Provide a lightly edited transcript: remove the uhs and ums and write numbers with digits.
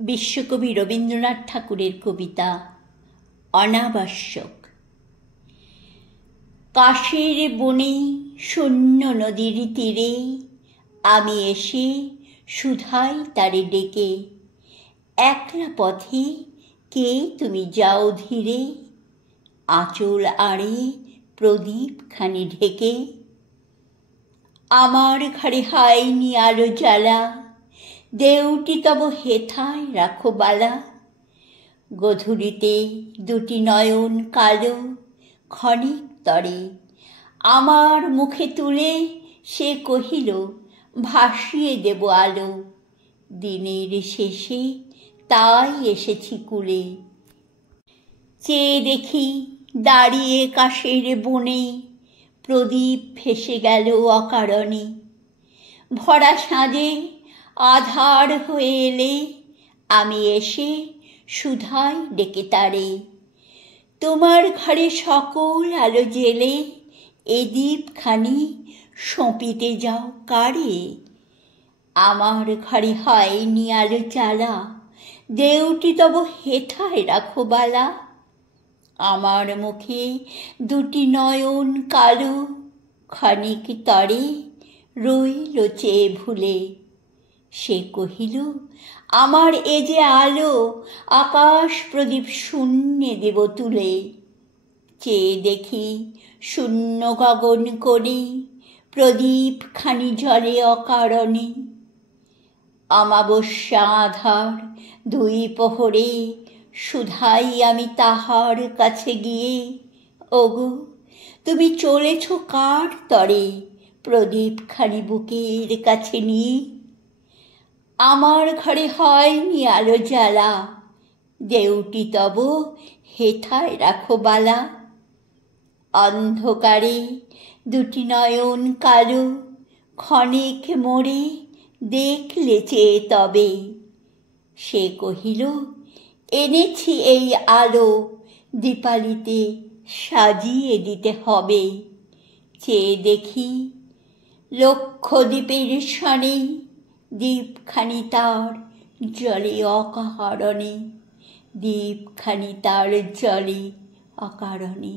বিশ্বকবি রবীন্দ্রনাথ ঠাকুরের কবিতা অনাবশ্যক। কাশের বনে শূন্য নদীর তীরে আমি এসে শুধাই তারে ডেকে, একলা পথে কে তুমি যাও ধীরে, আঁচল আড়ে প্রদীপ খানি ঢেকে। আমার ঘরে হয়নি আলো জ্বালা, দেউটি তব হেথায় রাখো বালা। গধূলিতে দুটি নয়ন কালো ক্ষণিক তরে আমার মুখে তুলে সে কহিল, ভাসিয়ে দেব আলো। দিনের শেষে তাই এসেছি কুলে। চেয়ে দেখি দাঁড়িয়ে কাশের বনে, প্রদীপ ভেসে গেল অকারণে। ভরা সাঁজে আধার হয়ে এলে আমি এসে শুধাই ডেকে তারে, তোমার ঘরে সকল আলো জেলে এ দীপখানি সঁপিতে যাও কারে। আমার ঘরে হয়নি আলো জ্বালা, দেউটি তব হেথায় রাখো বালা। আমার মুখে দুটি নয়ন কালো ক্ষণিক তরে রইল চেয়ে ভুলে। সে কহিল, আমার এ যে আলো আকাশ প্রদীপ শূন্যে দেব তুলে। চেয়ে দেখি শূন্য গগন কোণে প্রদীপ খানি জ্বলে অকারণে। অমাবস্যা আধার দুই প্রহরে শুধাই আমি তাহার কাছে গিয়ে, ওগো তুমি চলেছ কার তরে প্রদীপ খানি বুকের কাছে নিয়ে। আমার ঘরে হয়নি আলো জ্বালা, দেউটি তব হেথায় রাখো বালা। অন্ধকারে দুটি নয়ন কালো ক্ষণিক মোড়ে দেখলে চেয়ে তবে। সে কহিল, এনেছি এই আলো দীপালিতে সাজিয়ে দিতে হবে। চেয়ে দেখি লক্ষ দ্বীপের সনে দীপখানি তার জলে অকারণে, দীপখানি তার জলে অকারণে।